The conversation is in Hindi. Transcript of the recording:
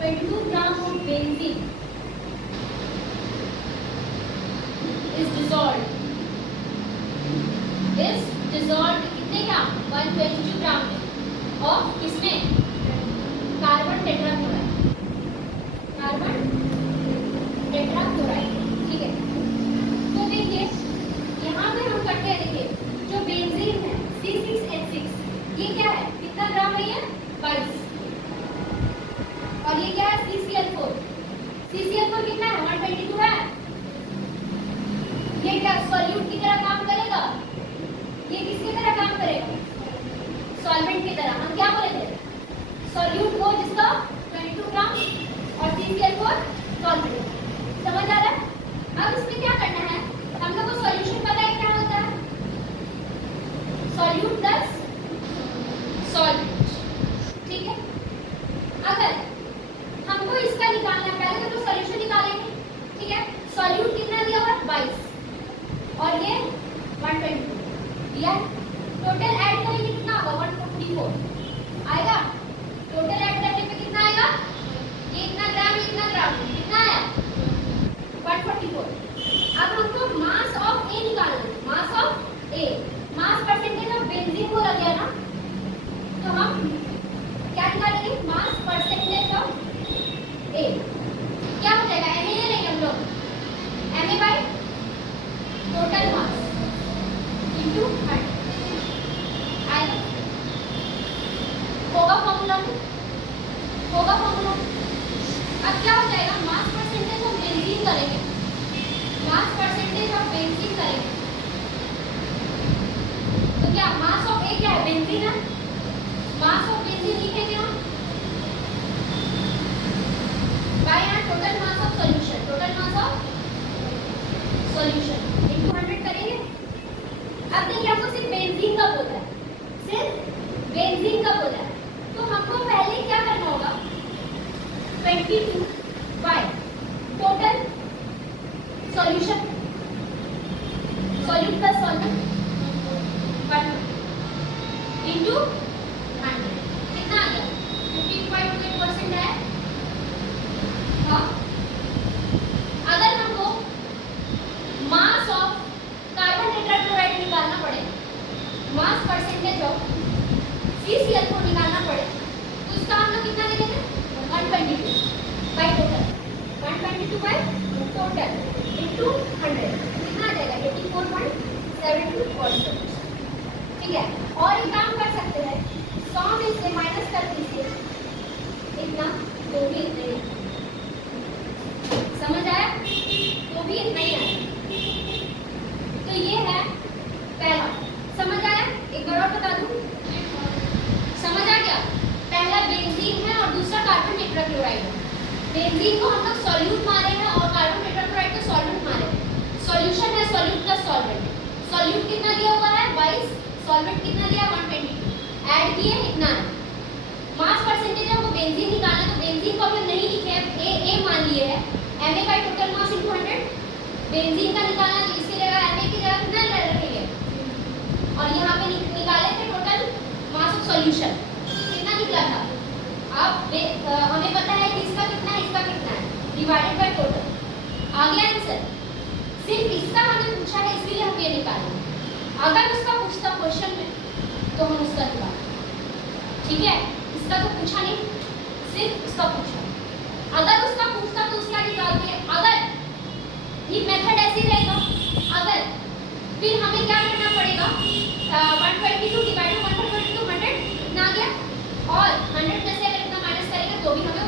22 gram of benzene is dissolved कितने ग्राम 122 ग्राम में ऑफ किसमें कार्बन टेट्राक्लोराइड ठीक है। तो देखिए यहाँ पे हम करते हैं, देखिए जो बेंजीन है C6H6 ये क्या है, कितना ग्राम है ये 22, और ये क्या है CCl4 कितना है 122 है। ये क्या सॉल्यूट की तरह काम करेगा, ये किसकी तरह काम करेगा, सॉल्वेंट की तरह। हम क्या बोले थे, सॉल्यूट हो जिसका 22 ग्राम और CCl4 सॉल्वेंट, समझ आ रहा है। अब इसमें क्या करना है, हम लोग को सॉल्यूशन पता है क्या होता है, सॉल्यूट प्लस सॉल्वेंट, ठीक है। अगर हमको इसका निकालना है, पहले तो सॉल्यूशन निकालेंगे, ठीक है। सॉल्यूट कितना दिया हुआ है 22 और ये 122 दिया, टोटल ऐड करेंगे कितना होगा 144 आएगा। टोटल ऐड करने पे कितना आएगा, ये इतना ग्राम कितना आया 144। अब हमको मास ऑफ ए निकालना है, mass of A, mass percentage of benzene बोला गया ना, तो हम क्या निकालेंगे, मास परसेंटेज ऑफ ए क्या हो जाएगा, एम ले लेंगे हम लोग, M by total mass into 100 आएगा, होगा फॉर्मूला में, होगा फॉर्मूला। अब क्या हो जाएगा, मास परसेंटेज ऑफ बेंजीन करेंगे, मास परसेंटेज ऑफ बेंजीन करेंगे, तो क्या मास ऑफ ए क्या है बेंजीन है, मास ऑफ बेंजीन लिखेंगे हम बाय यहाँ total mass of solution, total mass of solution into 100 करेंगे। अब देखिए आपको सिर्फ बेंजीन का बोला है, सिर्फ बेंजीन का बोला है, तो हमको पहले क्या करना होगा 22 by total solution, solute plus solvent 1 into 100 कितना आ गया 15.28% है। हाँ, अगर हमको मास ऑफ कार्बन टेट्राक्लोराइड निकालना पड़े, मास परसेंटेज ऑफ CCl4 निकालना पड़े, तो उसका हम लोग कितना लिखेंगे 122 by total, 122 by total into 100 कितना आ जाएगा 84.72%, ठीक है। और एक काम कर सकते हैं, 100 में से माइनस कर दीजिए इतना, तो भी इतना ही, समझ आया, तो भी इतना ही आया। तो ये है पहला, समझ आया। एक बार और बता दूं, समझ आ गया, पहला बेंजीन है और दूसरा कार्बन टेट्राक्लोराइड है। बेंजीन को हम लोग सॉल्यूट मारे हैं और कार्बन टेट्राक्लोराइड को सॉल्वेंट मारे हैं। सॉल्यूशन है सॉल्यूट प्लस सॉल्वेंट, सॉल्यूट कितना दिया हुआ है 22, सॉल्वेंट कितना दिया 122, ऐड किए इतना है। मास परसेंटेज है वो बेंजीन निकालना, तो बेंजीन को हम नहीं लिखे हैं, ए मान लिए है, Ma bye total mass into 100। Benzene का निकालना तो इसकी जगह Ma की जगह कितना रखेंगे, और यहाँ पे निकाले थे टोटल मास ऑफ सॉल्यूशन, कितना निकला था। अब हमें पता है कि इसका कितना है, डिवाइडेड बाय टोटल, आ गया आंसर। सिर्फ इसका हमें पूछा है इसलिए हम ये निकालेंगे, अगर उसका पूछता क्वेश्चन में तो हम उसका निकालेंगे, ठीक है। इसका तो पूछा नहीं, सिर्फ उसका पूछा, अगर उसका पूछता तो उसका निकालते हैं। अगर ये मेथड ऐसी रहेगा, अगर फिर हमें क्या करना पड़ेगा, 122 डिवाइडेड 122 100 इतना आ गया, और 100 में से अगर इतना माइनस करेंगे तो भी हमें